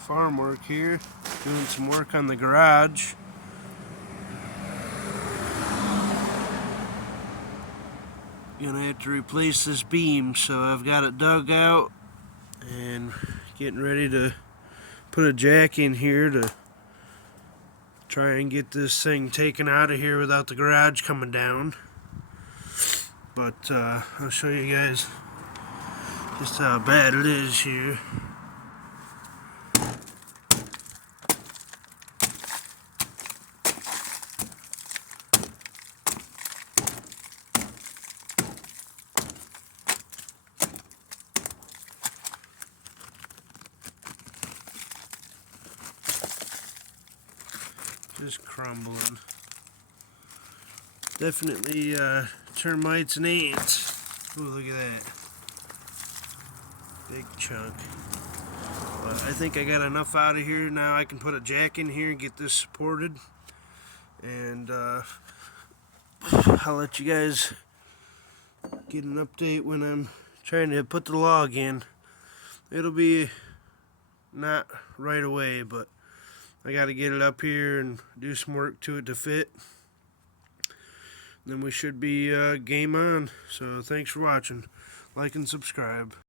farm work here, doing some work on the garage. Gonna have to replace this beam, so I've got it dug out and getting ready to put a jack in here to try and get this thing taken out of here without the garage coming down. But I'll show you guys just how bad it is here. Just crumbling. Definitely termites and ants. Ooh, look at that. Big chunk. But I think I got enough out of here now. I can put a jack in here and get this supported. And I'll let you guys get an update when I'm trying to put the log in. It'll be not right away, but I got to get it up here and do some work to it to fit. Then we should be game on. So thanks for watching. Like and subscribe.